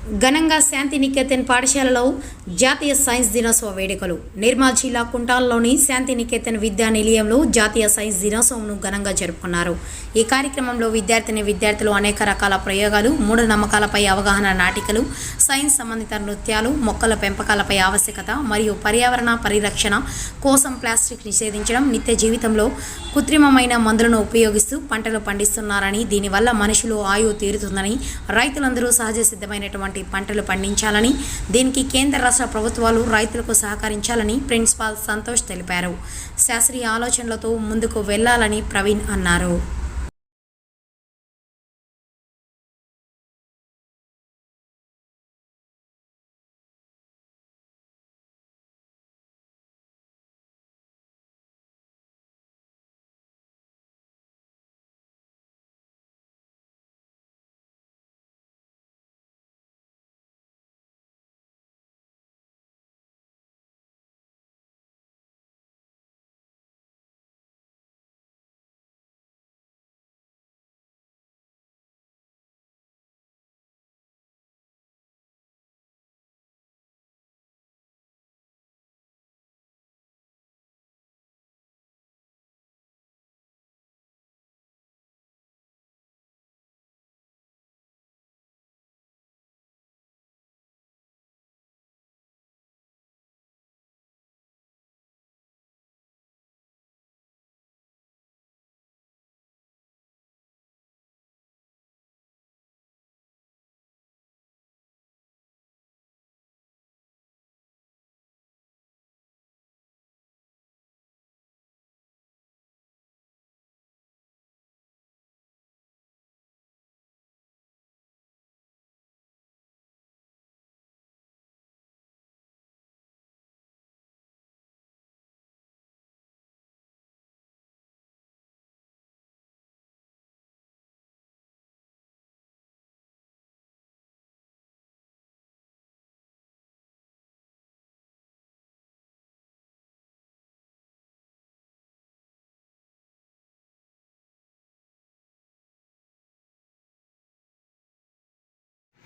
ఘనంగా శాంతి నికేతన్ పాఠశాలలో జాతీయ సైన్స్ దినోత్సవ వేడుకలు. నిర్మల్ జిల్లా కుంటాల్లోని శాంతి నికేతన్ విద్యా నిలయంలో జాతీయ సైన్స్ దినోత్సవంను ఘనంగా జరుపుకున్నారు. ఈ కార్యక్రమంలో విద్యార్థిని విద్యార్థులు అనేక రకాల ప్రయోగాలు మూఢనమ్మకాలపై అవగాహన నాటికలు సైన్స్ సంబంధిత నృత్యాలు మొక్కల పెంపకాలపై ఆవశ్యకత మరియు పర్యావరణ పరిరక్షణ కోసం ప్లాస్టిక్ నిషేధించడం నిత్య జీవితంలో కృత్రిమమైన మందులను ఉపయోగిస్తూ పంటలు పండిస్తున్నారని దీనివల్ల మనుషులు ఆయువు తీరుతుందని రైతులందరూ సహజ సిద్ధమైనటువంటి పంటలు పండించాలని దీనికి కేంద్ర రాష్ట్ర ప్రభుత్వాలు రైతులకు సహకరించాలని ప్రిన్సిపాల్ సంతోష్ తెలిపారు. శాస్త్రీయ ఆలోచనలతో ముందుకు వెళ్ళాలని ప్రవీణ్ అన్నారు.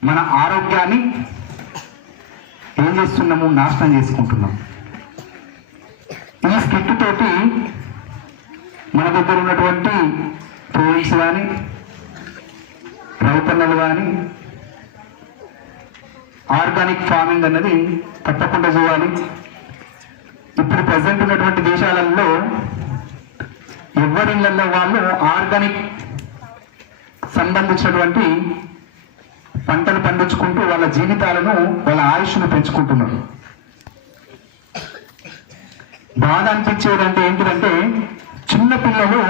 మన ఆరోగ్యాన్ని ఏం చేస్తున్నాము నాశనం చేసుకుంటున్నాం. ఈ స్కిట్ తోటి మన దగ్గర ఉన్నటువంటి పోలీస్ కానీ రైతన్నలు కానీ ఆర్గానిక్ ఫార్మింగ్ అన్నది తప్పకుండా చేయాలి. ఇప్పుడు ప్రజెంట్ ఉన్నటువంటి దేశాలలో ఎవరిళ్ళల్లో వాళ్ళు ఆర్గానిక్ సంబంధించినటువంటి పంటలు పండించుకుంటూ వాళ్ళ జీవితాలను వాళ్ళ ఆయుష్ను పెంచుకుంటున్నారు. బాధ అనిపించేదంటే ఏంటిదంటే చిన్న పిల్లలు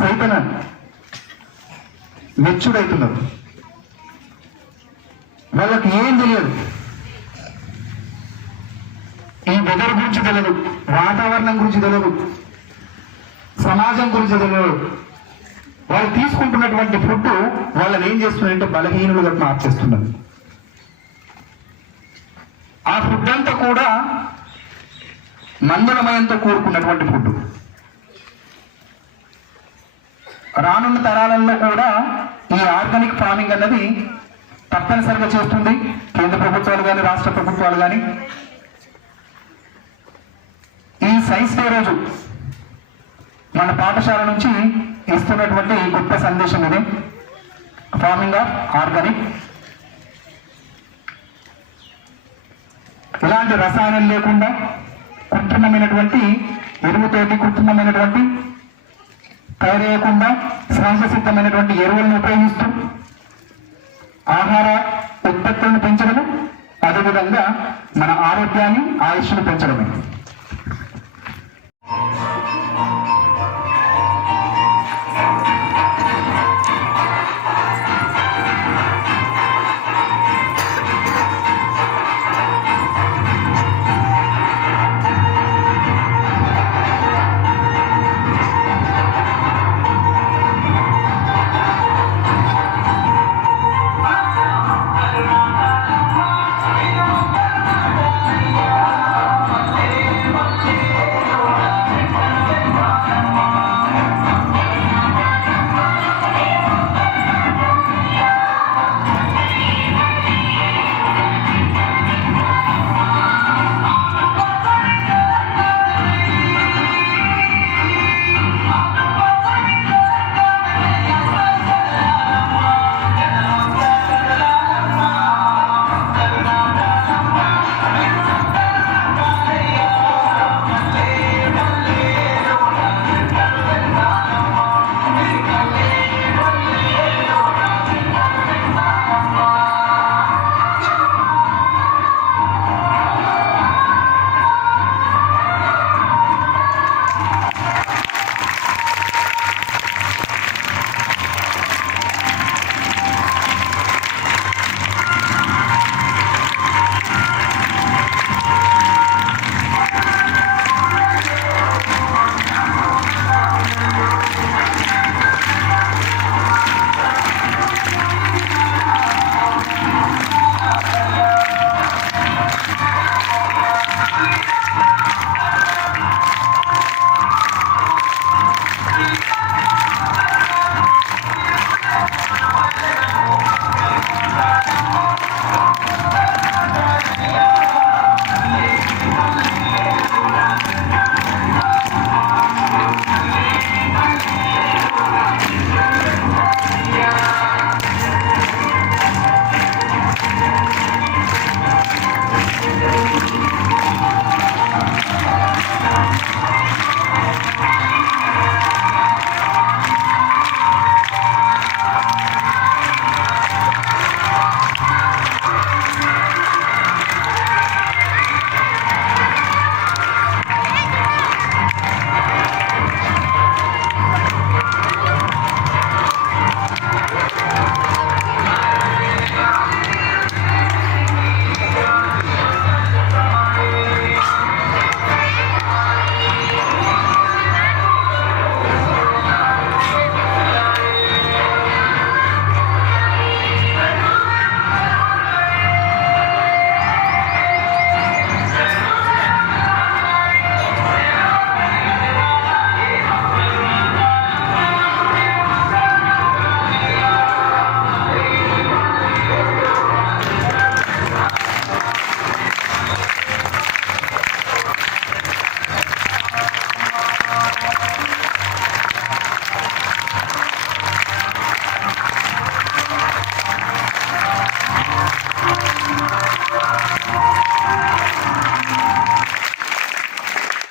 సైతం మెచ్చుడవుతున్నారు వాళ్ళకి ఏం తెలియదు. ఈ వెదర్ గురించి తెలియదు వాతావరణం గురించి తెలియదు సమాజం గురించి తెలియదు. వాళ్ళు తీసుకుంటున్నటువంటి ఫుడ్ వాళ్ళని ఏం చేస్తుందంటే బలహీనులుగా మార్చేస్తున్నది ఆ ఫుడ్ అంతా కూడా మందులమయంతో కూడుకున్నటువంటి ఫుడ్. రానున్న తరాలలో కూడా ఈ ఆర్గానిక్ ఫార్మింగ్ అన్నది తప్పనిసరిగా చేస్తుంది. కేంద్ర ప్రభుత్వాలు కానీ రాష్ట్ర ప్రభుత్వాలు కానీ ఈ సైన్స్ డే రోజు మన పాఠశాల నుంచి ఇస్తున్నటువంటి గొప్ప సందేశం ఇది. ఫార్మింగ్ ఆఫ్ ఆర్గానిక్ ఇలాంటి రసాయనం లేకుండా కృత్రిమమైనటువంటి ఎరువుతోటి కృత్రిమమైనటువంటి తయారేయకుండా సహజ సిద్ధమైనటువంటి ఎరువులను ఉపయోగిస్తూ ఆహార ఉత్పత్తులను పెంచడము అదేవిధంగా మన ఆరోగ్యాన్ని ఆయుష్ను పెంచడమే.